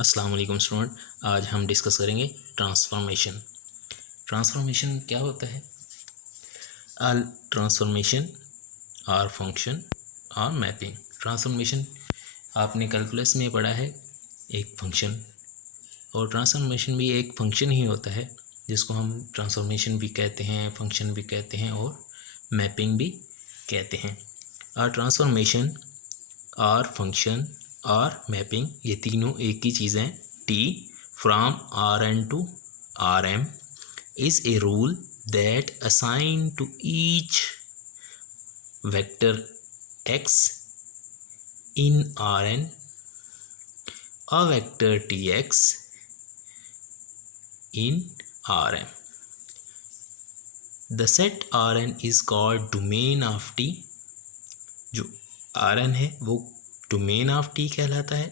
अस्सलाम वालेकुम स्टूडेंट। आज हम डिस्कस करेंगे ट्रांसफॉर्मेशन। ट्रांसफॉर्मेशन क्या होता है? ट्रांसफॉर्मेशन और फंक्शन और मैपिंग। ट्रांसफॉर्मेशन आपने कैलकुलस में पढ़ा है, एक फंक्शन, और ट्रांसफॉर्मेशन भी एक फंक्शन ही होता है जिसको हम ट्रांसफॉर्मेशन भी कहते हैं, फंक्शन भी कहते हैं और मैपिंग भी कहते हैं। और ट्रांसफॉर्मेशन और फंक्शन और मैपिंग ये तीनों एक ही चीज़ हैं। T from R N to R M is a rule that assign to each vector X in R N a vector tx in Rn. The set Rn is called domain of T। जो Rn है वो domain of T कहलाता है।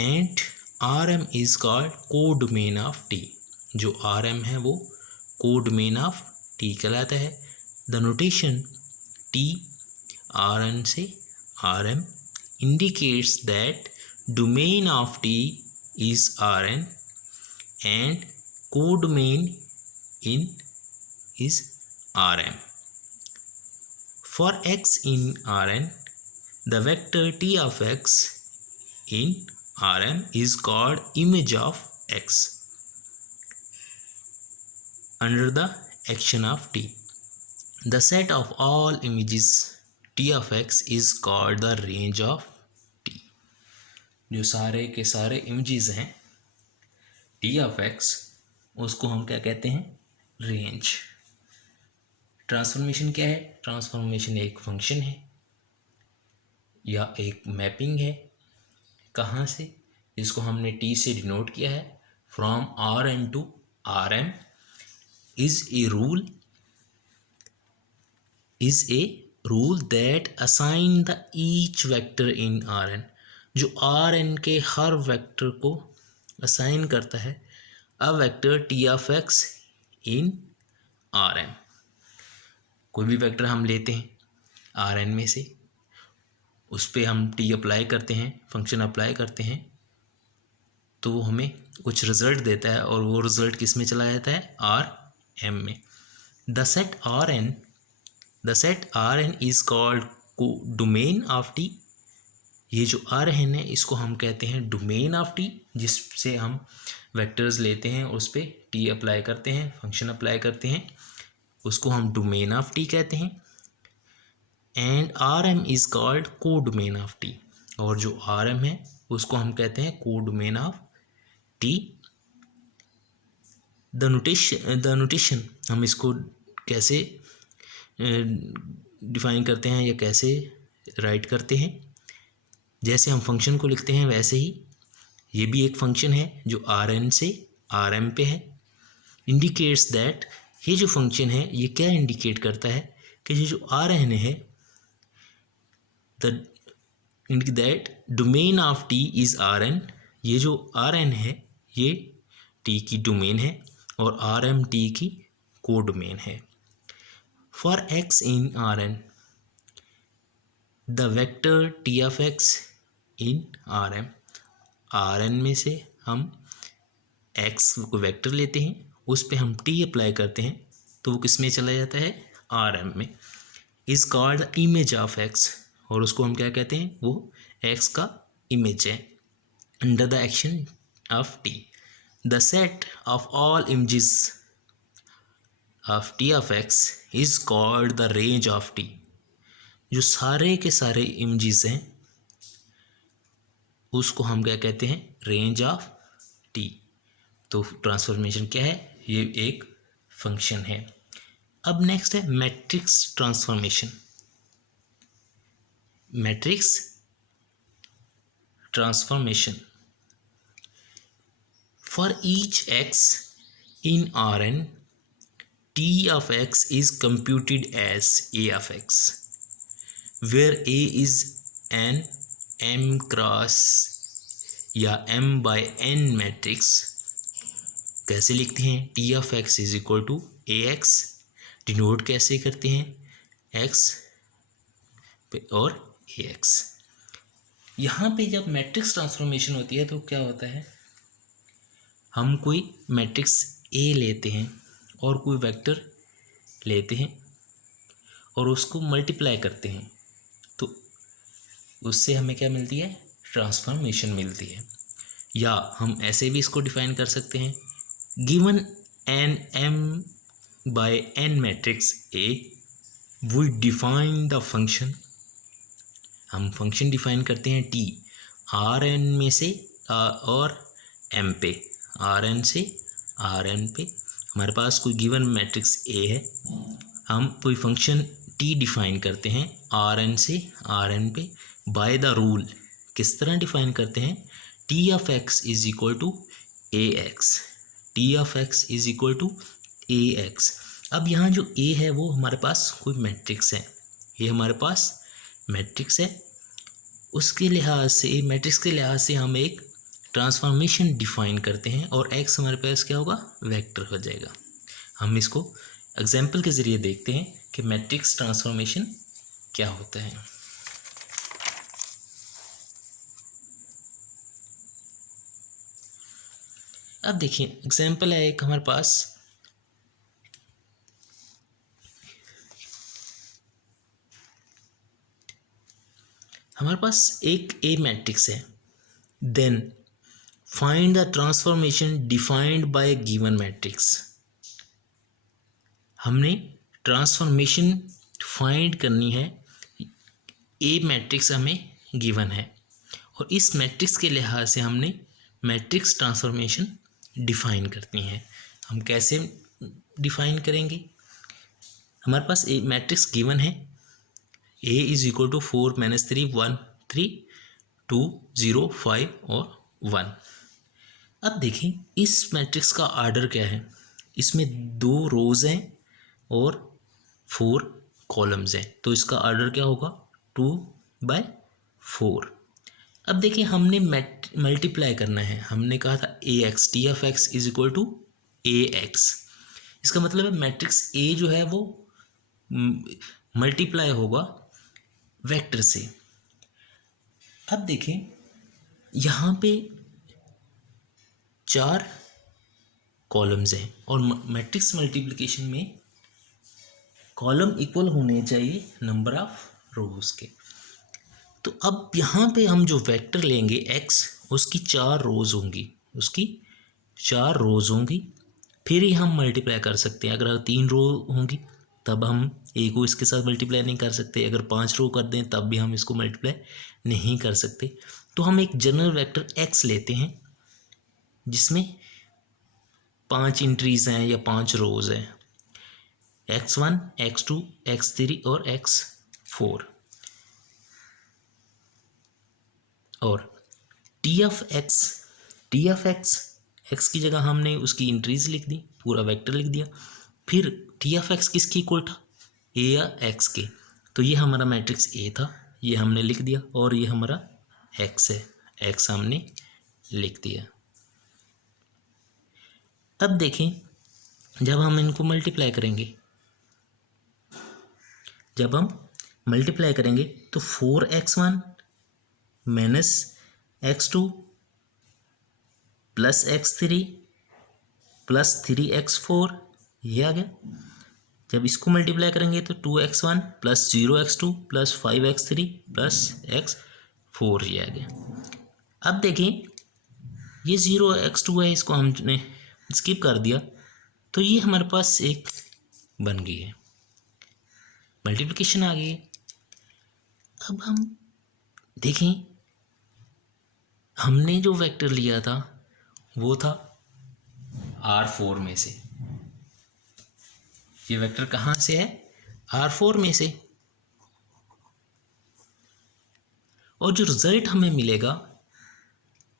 And Rm is called codomain of T। जो Rm है वो codomain of T कहलाता है। The notation T Rn से Rm indicates that domain of T is Rn and codomain in is Rm. For x in Rn, the vector T of x in Rm is called image of x under the action of T. The set of all images T of x is called the range of T। जो सारे के सारे images हैं T of x, उसको हम क्या कहते हैं? रेंज। ट्रांसफॉर्मेशन क्या है? ट्रांसफॉर्मेशन एक फंक्शन है या एक मैपिंग है। कहाँ से? जिसको हमने T से डिनोट किया है। From R N to R M is a rule that assign the each vector in R N. जो आर एन के हर वेक्टर को असाइन करता है a vector T of X in R N. कोई भी वेक्टर हम लेते हैं आर एन में से, उस पर हम टी अप्लाई करते हैं, फंक्शन अप्लाई करते हैं, तो वो हमें कुछ रिजल्ट देता है और वो रिजल्ट किस में चला जाता है? आर एम में। The set R N is called domain of T. ये जो आर एन है इसको हम कहते हैं डोमेन ऑफ टी, जिससे हम वेक्टर्स लेते हैं, उस पर टी अप्लाई करते हैं, फंक्शन अप्लाई करते हैं, उसको हम डोमेन ऑफ टी कहते हैं। And R M is called codomain of T. और जो आर एम है उसको हम कहते हैं codomain of T. The notation हम इसको कैसे डिफाइन करते हैं या कैसे राइट करते हैं? जैसे हम फंक्शन को लिखते हैं वैसे ही ये भी एक फंक्शन है जो आर एन से आर एम पे है। इंडिकेट्स दैट, ये जो फंक्शन है ये क्या इंडिकेट करता है कि ये जो आर एन है that domain of T is R N. ये जो आर एन है ये टी की डोमेन है और आर एम टी की कोडोमेन है। For X in R N, the vector T of X in R M. R N में से हम एक्स को वेक्टर लेते हैं, उस पर हम टी अप्लाई करते हैं, तो वो किस में चला जाता है? आर एम में। Is called the image of x, और उसको हम क्या कहते हैं? वो एक्स का इमेज है under the action of T. The set of all images of T of x is called the range of T. जो सारे के सारे इमेजेस हैं उसको हम क्या कहते हैं? Range of T. तो ट्रांसफॉर्मेशन क्या है? ये एक फंक्शन है। अब नेक्स्ट है matrix transformation. Matrix transformation, for each X in R N, T of x is computed as A of X, where A is N M cross या M by N matrix. कैसे लिखते हैं? T of x is equal to A X. Denote कैसे करते हैं? X और ए x. यहाँ पे जब मैट्रिक्स ट्रांसफॉर्मेशन होती है तो क्या होता है, हम कोई मैट्रिक्स ए लेते हैं और कोई वेक्टर लेते हैं और उसको मल्टीप्लाई करते हैं, तो उससे हमें क्या मिलती है, ट्रांसफॉर्मेशन मिलती है। या हम ऐसे भी इसको डिफाइन कर सकते हैं, given an M by N matrix A we define the function, हम फंक्शन डिफाइन करते हैं टी आर एन में से और एम पे, आर एन से आर एन पे हमारे पास कोई गिवन मैट्रिक्स ए है, हम कोई फंक्शन टी डिफाइन करते हैं आर एन से आर एन पे बाय द रूल। किस तरह डिफाइन करते हैं, T of x is equal to A x, T of x is equal to A X. अब यहाँ जो ए है वो हमारे पास कोई मैट्रिक्स है, ये हमारे पास मैट्रिक्स है, उसके लिहाज से मैट्रिक्स के लिहाज से हम एक ट्रांसफॉर्मेशन डिफाइन करते हैं और x हमारे पास क्या होगा, वेक्टर हो जाएगा। हम इसको एग्जाम्पल के ज़रिए देखते हैं कि मैट्रिक्स ट्रांसफॉर्मेशन क्या होता है। अब देखिए एग्जाम्पल है एक हमारे पास, हमारे पास एक ए मैट्रिक्स है, then find the transformation defined by given matrix. हमने ट्रांसफॉर्मेशन फाइंड करनी है, ए मैट्रिक्स हमें गिवन है और इस मैट्रिक्स के लिहाज से हमने मैट्रिक्स ट्रांसफॉर्मेशन डिफाइन करनी है। हम कैसे डिफाइन करेंगे, हमारे पास ए मैट्रिक्स गिवन है, ए इज इक्वल टू 4 - 3 1 3 2 0 5 और 1। अब देखिए इस मैट्रिक्स का आर्डर क्या है, इसमें 2 रोज़ हैं और 4 कॉलम्स हैं, तो इसका आर्डर क्या होगा 2/4। अब देखिए हमने मल्टीप्लाई करना है, हमने कहा था a x, T of x is equal to A x, इसका मतलब है मैट्रिक्स ए जो है वो मल्टीप्लाई होगा वेक्टर से। अब देखें यहाँ पे 4 कॉलम्स हैं और मैट्रिक्स मल्टीप्लिकेशन में कॉलम इक्वल होने चाहिए नंबर ऑफ रोज के। तो अब यहाँ पे हम जो वेक्टर लेंगे x, उसकी 4 रोज होंगी, उसकी 4 रोज होंगी, फिर ही हम मल्टीप्लाई कर सकते हैं। अगर 3 रो होंगी तब हम ए को इसके साथ मल्टीप्लाई नहीं कर सकते, अगर 5 रो कर दें तब भी हम इसको मल्टीप्लाई नहीं कर सकते। तो हम एक जनरल वेक्टर x लेते हैं जिसमें 5 एंट्रीज हैं या 5 रोज हैं, x1 x2 x3 और x4, और टी ऑफ एक्स एक्स की जगह हमने उसकी इंट्रीज लिख दी, पूरा वेक्टर लिख दिया। फिर टी ऑफ एक्स किसकी इक्वल था, ए या एक्स के, तो ये हमारा मैट्रिक्स ए था, ये हमने लिख दिया, और ये हमारा एक्स है, एक्स हमने लिख दिया। अब देखें जब हम इनको मल्टीप्लाई करेंगे, जब हम मल्टीप्लाई करेंगे तो 4x1 minus x2 plus x3 plus 3x4 ये आ गया। जब इसको मल्टीप्लाई करेंगे तो 2x1 plus 0x2 plus 5x3 plus x4 ये आ गया। अब देखें ये 0x2 है, इसको हमने स्किप कर दिया, तो ये हमारे पास एक बन गई है, मल्टीप्लिकेशन आ गई है। अब हम देखें हमने जो वेक्टर लिया था वो था R4 में से, ये वेक्टर कहाँ से है, R4 में से, और जो रिजल्ट हमें मिलेगा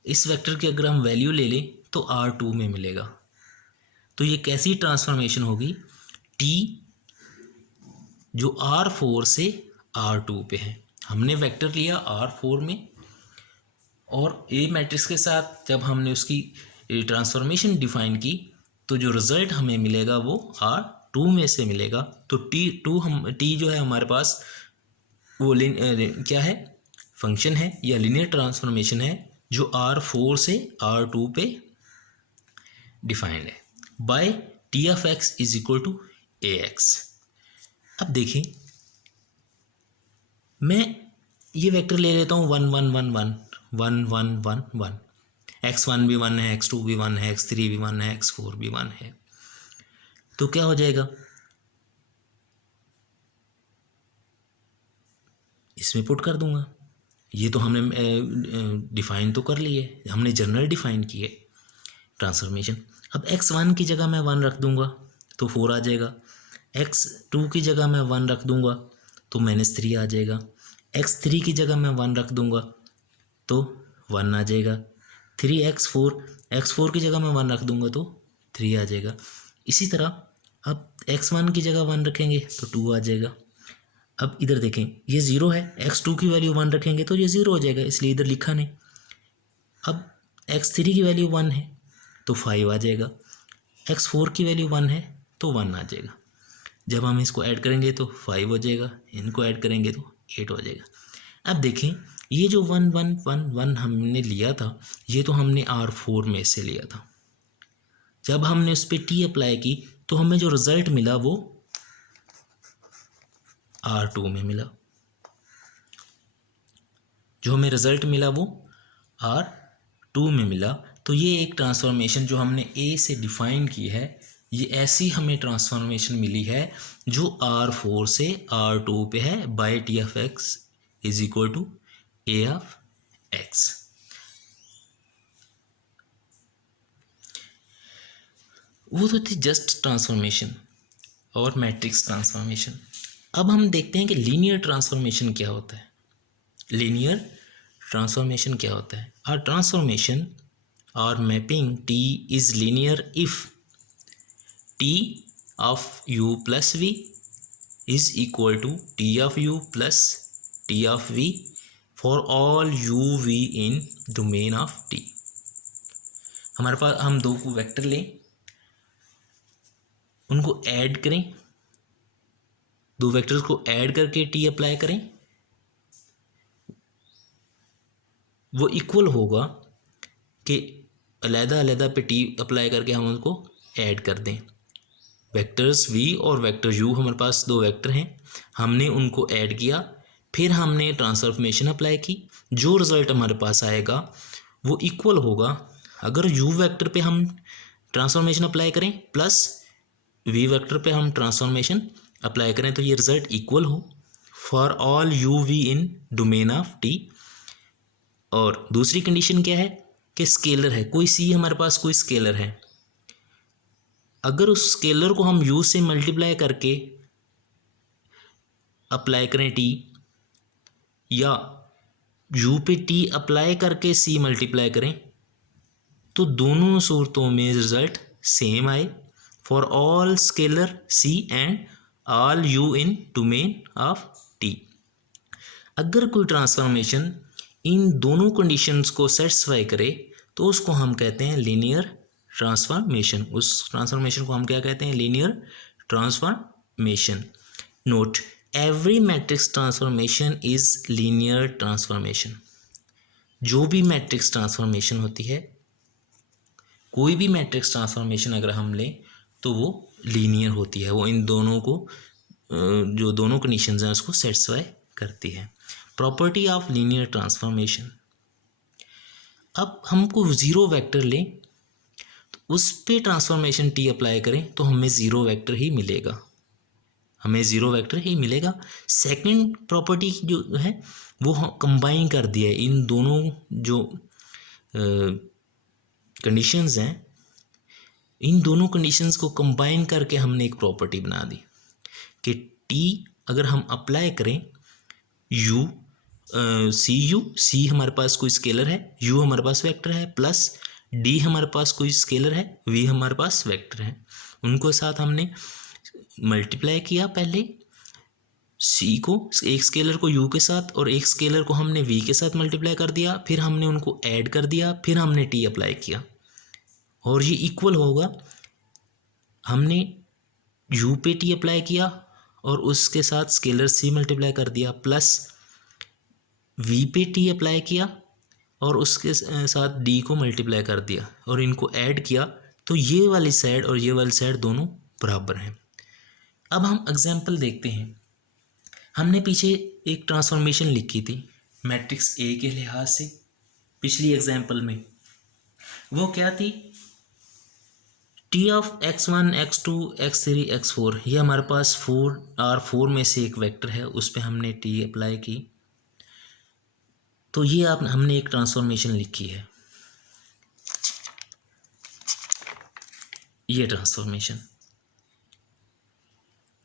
इस वेक्टर की अगर हम वैल्यू ले लें तो R2 में मिलेगा। तो ये कैसी ट्रांसफॉर्मेशन होगी, T जो R4 से R2 पे है, हमने वेक्टर लिया R4 में और ए मैट्रिक्स के साथ जब हमने उसकी ट्रांसफॉर्मेशन डिफाइन की तो जो रिज़ल्ट हमें मिलेगा वो R2 में से मिलेगा। तो T जो है हमारे पास वो क्या है, फंक्शन है या लीनियर ट्रांसफॉर्मेशन है जो R4 से R2 पे डिफाइंड है by T of x is equal to A X. अब देखें, मैं ये वेक्टर ले लेता हूँ 1 1 1 1 1 1 1 1, x1 भी 1 है, x2 भी 1 है, x3 भी 1 है, x4 भी 1 है। तो क्या हो जाएगा, इसमें पुट कर दूंगा। ये तो हमने डिफाइन तो कर लिए, हमने जनरल डिफाइन किए ट्रांसफॉर्मेशन। अब x1 की जगह मैं 1 रख दूंगा तो 4 आ जाएगा, x2 की जगह मैं 1 रख दूंगा तो -3 आ जाएगा, x3 की जगह मैं 1 रख दूंगा तो 1 आ जाएगा, 3x4 की जगह मैं 1 रख दूंगा तो 3 आ जाएगा। इसी तरह अब x1 की जगह 1 रखेंगे तो 2 आ जाएगा। अब इधर देखें, ये 0 है, x2 की वैल्यू 1 रखेंगे तो ये 0 हो जाएगा, इसलिए इधर लिखा नहीं। अब x3 की वैल्यू 1 है तो 5 आ जाएगा, x4 की वैल्यू 1 है तो 1 आ जाएगा। जब हम इसको ऐड करेंगे तो 5 हो जाएगा, इनको ऐड करेंगे तो 8 हो जाएगा। अब देखें, ये जो 1 1 1 1 हमने लिया था, ये तो हमने R4 में से लिया था। जब हमने उस पर टी अप्लाई की तो हमें जो रिज़ल्ट मिला वो R2 में मिला, जो हमें रिज़ल्ट मिला वो R2 में मिला। तो ये एक ट्रांसफॉर्मेशन जो हमने A से डिफ़ाइन की है, ये ऐसी हमें ट्रांसफॉर्मेशन मिली है जो R4 से R2 पे है by T of x is equal to A of X. वो तो थी जस्ट ट्रांसफॉर्मेशन और मैट्रिक्स ट्रांसफॉर्मेशन। अब हम देखते हैं कि लीनियर ट्रांसफॉर्मेशन क्या होता है। लीनियर ट्रांसफॉर्मेशन क्या होता है? आर ट्रांसफॉर्मेशन और mapping T is linear if T of U plus V is equal to T of U plus T of V for all U V in domain of T. हमारे पास हम दो vector लें, उनको add करें, दो vectors को add करके टी अप्लाई करें, वो इक्वल होगा कि अलग-अलग पे टी अप्लाई करके हम उनको ऐड कर दें। वेक्टर्स v और वेक्टर u, हमारे पास दो वेक्टर हैं, हमने उनको ऐड किया, फिर हमने ट्रांसफॉर्मेशन अप्लाई की, जो रिज़ल्ट हमारे पास आएगा वो इक्वल होगा। अगर u वेक्टर पे हम ट्रांसफॉर्मेशन अप्लाई करें प्लस v वेक्टर पे हम ट्रांसफॉर्मेशन अप्लाई करें तो ये रिज़ल्ट इक्वल हो for all U V in domain of T. और दूसरी कंडीशन क्या है कि स्केलर है, कोई c हमारे पास कोई स्केलर है, अगर उस स्केलर को हम u से मल्टीप्लाई करके अप्लाई करें t, या u पे t अप्लाई करके c मल्टीप्लाई करें, तो दोनों सूरतों में रिजल्ट सेम आए for all scalar c and all u in domain of t। अगर कोई ट्रांसफॉर्मेशन इन दोनों कंडीशंस को सेटिस्फाई करे तो उसको हम कहते हैं लीनियर ट्रांसफॉर्मेशन। उस ट्रांसफॉर्मेशन को हम क्या कहते हैं? Linear transformation. Note, every matrix transformation is linear transformation. जो भी मैट्रिक्स ट्रांसफॉर्मेशन होती है, कोई भी मैट्रिक्स ट्रांसफॉर्मेशन अगर हम लें तो वो लीनियर होती है, वो इन दोनों को जो दोनों कंडीशंस हैं उसको सेटिस्फाई करती है। Property of linear transformation. अब हमको ज़ीरो वेक्टर लें तो उस पे ट्रांसफॉर्मेशन टी अप्लाई करें तो हमें ज़ीरो वेक्टर ही मिलेगा, हमें ज़ीरो वेक्टर ही मिलेगा। सेकंड प्रॉपर्टी जो है वो कंबाइन कर दिया है, इन दोनों जो कंडीशंस हैं, इन दोनों कंडीशंस को कंबाइन करके हमने एक प्रॉपर्टी बना दी कि टी अगर हम अप्लाई करें यू सी हमारे पास कोई स्केलर है, यू हमारे पास वेक्टर है, प्लस डी हमारे पास कोई स्केलर है, वी हमारे पास वेक्टर है, उनको साथ हमने मल्टीप्लाई किया। पहले सी को, एक स्केलर को यू के साथ और एक स्केलर को हमने वी के साथ मल्टीप्लाई कर दिया, फिर हमने उनको ऐड कर दिया, फिर हमने टी अप्लाई किया और ये इक्वल होगा। हमने यू पे टी अप्लाई किया और उसके साथ स्केलर सी मल्टीप्लाई कर दिया, प्लस v पे t अप्लाई किया और उसके साथ d को मल्टीप्लाई कर दिया और इनको ऐड किया, तो ये वाली साइड और ये वाली साइड दोनों बराबर हैं। अब हम एग्जाम्पल देखते हैं। हमने पीछे एक ट्रांसफॉर्मेशन लिखी थी मैट्रिक्स ए के लिहाज से पिछली एग्जाम्पल में। वो क्या थी? T of x1 x2 x3 x4, ये हमारे पास R4 में से एक वेक्टर है, उस पर हमने टी अप्लाई की, तो ये हमने एक ट्रांसफॉर्मेशन लिखी है, ये ट्रांसफॉर्मेशन।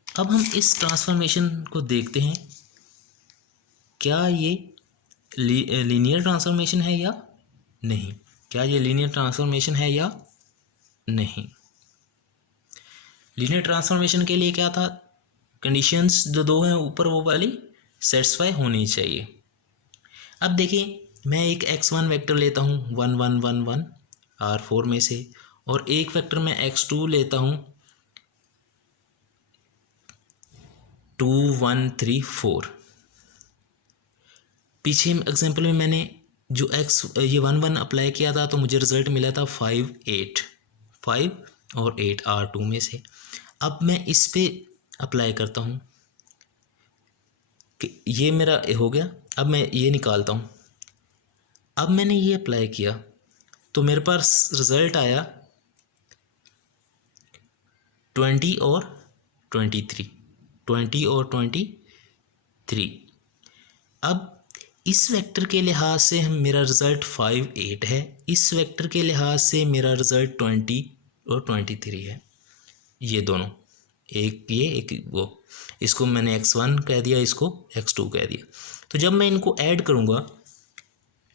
अब हम इस ट्रांसफॉर्मेशन को देखते हैं, क्या ये लीनियर ट्रांसफॉर्मेशन है या नहीं। क्या ये लीनियर ट्रांसफॉर्मेशन है या नहीं। लीनियर ट्रांसफॉर्मेशन के लिए क्या था? कंडीशंस जो दो हैं ऊपर वो वाली सेटिस्फाई होनी चाहिए। अब देखिए, मैं एक x1 वेक्टर लेता हूँ 1 1 1 1 R4 में से, और एक वेक्टर मैं x2 लेता हूँ 2 1 3 4। पीछे एग्जाम्पल में मैंने जो ये 1 1 अप्लाई किया था, तो मुझे रिजल्ट मिला था 5 8 5 और 8 R2 में से। अब मैं इस पे अप्लाई करता हूँ कि ये मेरा हो गया। अब मैं ये निकालता हूँ। अब मैंने ये अप्लाई किया तो मेरे पास रिज़ल्ट आया 20 और 23, 20 और 23। अब इस वेक्टर के लिहाज से मेरा रिज़ल्ट 5 8 है, इस वेक्टर के लिहाज से मेरा रिज़ल्ट 20 और 23 है। ये दोनों, एक ये एक वो, इसको मैंने x1 कह दिया, इसको x2 कह दिया। तो जब मैं इनको ऐड करूँगा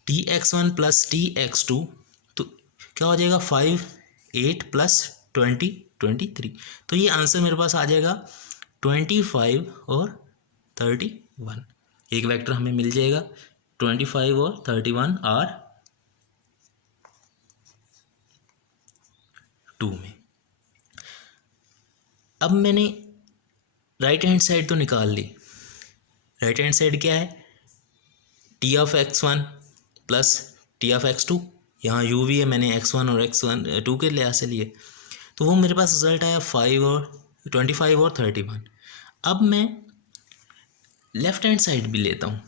tx1 प्लस tx2, तो क्या हो जाएगा 5 8 प्लस 20 23। तो ये आंसर मेरे पास आ जाएगा 25 और 31। एक वेक्टर हमें मिल जाएगा 25 और 31 R2 में। अब मैंने राइट हैंड साइड तो निकाल ली। राइट हैंड साइड क्या है? T of x1 plus T of x2, यहाँ u भी है, मैंने x1 और x2 के लिहाज से लिए, तो वो मेरे पास रिजल्ट आया 25 और 31। अब मैं लेफ्ट हैंड साइड भी लेता हूँ।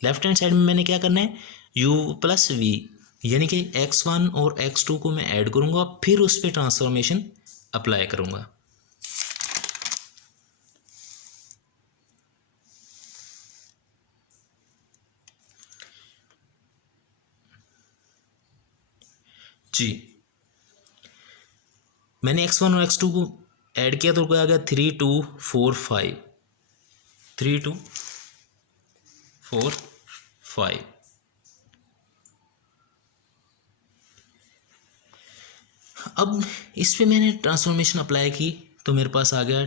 लेफ्ट हैंड साइड में मैंने क्या करना है? u प्लस v, यानी कि x1 और x2 को मैं ऐड करूँगा, फिर उस पर ट्रांसफॉर्मेशन अप्लाई करूँगा। जी, मैंने x1 और x2 को ऐड किया तो क्या आ गया 3 2 4 5, 3 2 4 5। अब इस पे मैंने ट्रांसफॉर्मेशन अप्लाई की तो मेरे पास आ गया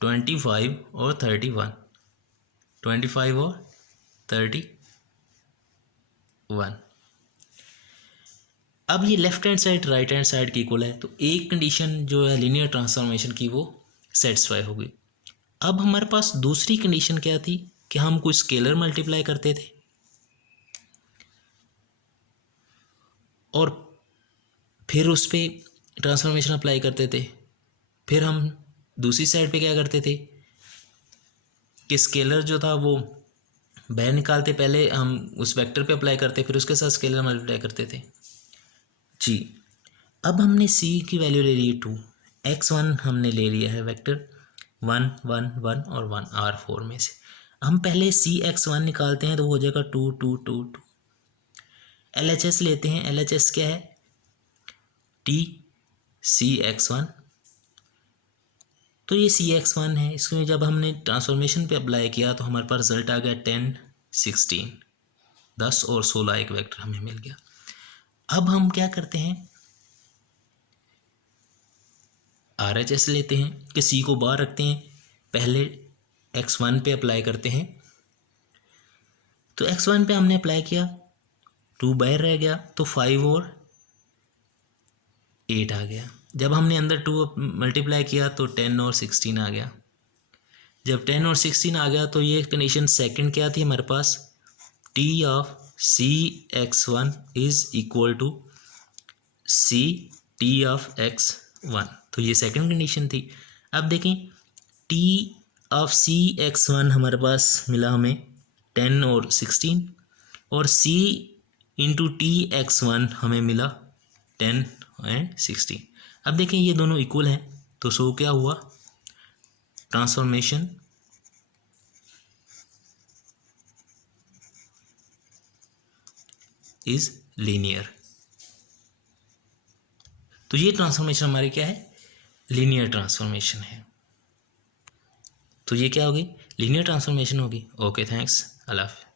25 और 31, 25 और 31। अब ये left hand side right hand side की इक्वल है, तो एक कंडीशन जो है लीनियर ट्रांसफॉर्मेशन की वो सेटिस्फाई हो गई। अब हमारे पास दूसरी कंडीशन क्या थी कि हम कोई स्केलर मल्टीप्लाई करते थे और फिर उस पर ट्रांसफॉर्मेशन अप्लाई करते थे। फिर हम दूसरी साइड पे क्या करते थे कि स्केलर जो था वो बाहर निकालते, पहले हम उस वेक्टर पे अप्लाई करते, फिर उसके साथ स्केलर मल्टीप्लाई करते थे। जी, अब हमने c की वैल्यू ले ली है 2, x1 हमने ले लिया है वेक्टर 1 1 1 और 1 R4 में से। हम पहले cx1 निकालते हैं तो हो जाएगा 2 2 2 2। LHS लेते हैं, LHS क्या है? tcx1, तो ये cx1 है। इसमें जब हमने ट्रांसफॉर्मेशन पे अप्लाई किया तो हमारे पास रिजल्ट आ गया 10 16, 10 और 16 एक वेक्टर हमें मिल गया। अब हम क्या करते हैं? RHS लेते हैं कि c को बाहर रखते हैं, पहले x1 पे अप्लाई करते हैं। तो x1 पे हमने अप्लाई किया, 2 बाहर रह गया, तो 5 और 8 आ गया। जब हमने अंदर 2 मल्टीप्लाई किया तो 10 और 16 आ गया। जब 10 और 16 आ गया तो ये कंडीशन सेकंड क्या थी हमारे पास t of c x one is equal to c t of x one. तो ये सेकंड कंडीशन थी। अब देखें t of c x one हमारे पास मिला हमें 10 और 16, और c into t x one हमें मिला 10 एंड 16। अब देखें ये दोनों इक्वल हैं, तो सो क्या हुआ, ट्रांसफॉर्मेशन इज लीनियर। तो ये ट्रांसफॉर्मेशन हमारे क्या है, लीनियर ट्रांसफॉर्मेशन है। तो ये क्या होगी, लीनियर ट्रांसफॉर्मेशन होगी। ओके थैंक्स, अल्लाह हाफ़िज़।